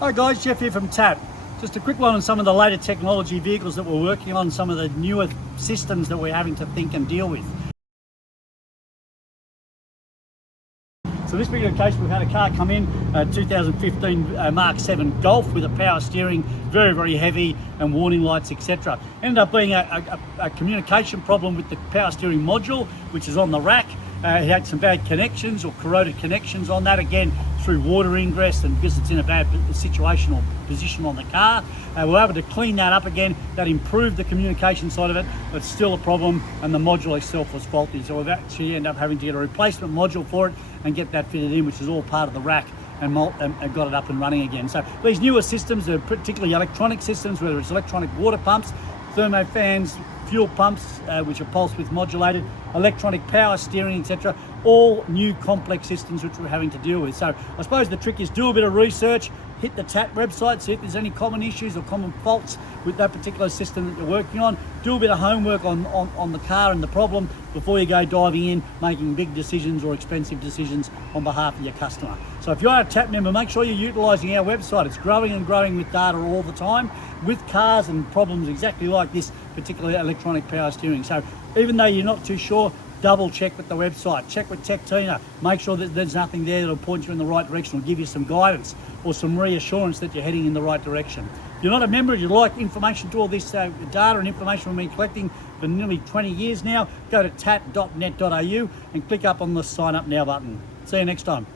Hi guys, Jeff here from TAP. Just a quick one on some of the later technology vehicles that we're working on, some of the newer systems that we're having to think and deal with. So this particular case, we've had a car come in, 2015 Mark 7 Golf with a power steering, very, very heavy, and warning lights, etc. Ended up being a communication problem with the power steering module, which is on the rack. It had some bad connections or corroded connections on that, again through water ingress and because it's in a bad situation or position on the car. We're able to clean that up again. That improved the communication side of it, but still a problem, and the module itself was faulty. So we've actually ended up having to get a replacement module for it and get that fitted in, which is all part of the rack, and got it up and running again. So these newer systems are particularly electronic systems, whether it's electronic water pumps, thermo fans, fuel pumps, which are pulse width modulated, electronic power steering, etc. All new complex systems which we're having to deal with. So I suppose the trick is do a bit of research, hit the TAP website, see if there's any common issues or common faults with that particular system that you're working on. Do a bit of homework on the car and the problem before you go diving in, making big decisions or expensive decisions on behalf of your customer. So if you are a TAP member, make sure you're utilising our website. It's growing and growing with data all the time, with cars and problems exactly like this particular electronic power steering. So even though you're not too sure, double check with the website, check with Tech Tina, make sure that there's nothing there that'll point you in the right direction or give you some guidance or some reassurance that you're heading in the right direction. If you're not a member and you'd like information to all this data and information we've been collecting for nearly 20 years now, go to tap.net.au and click up on the sign up now button. See you next time.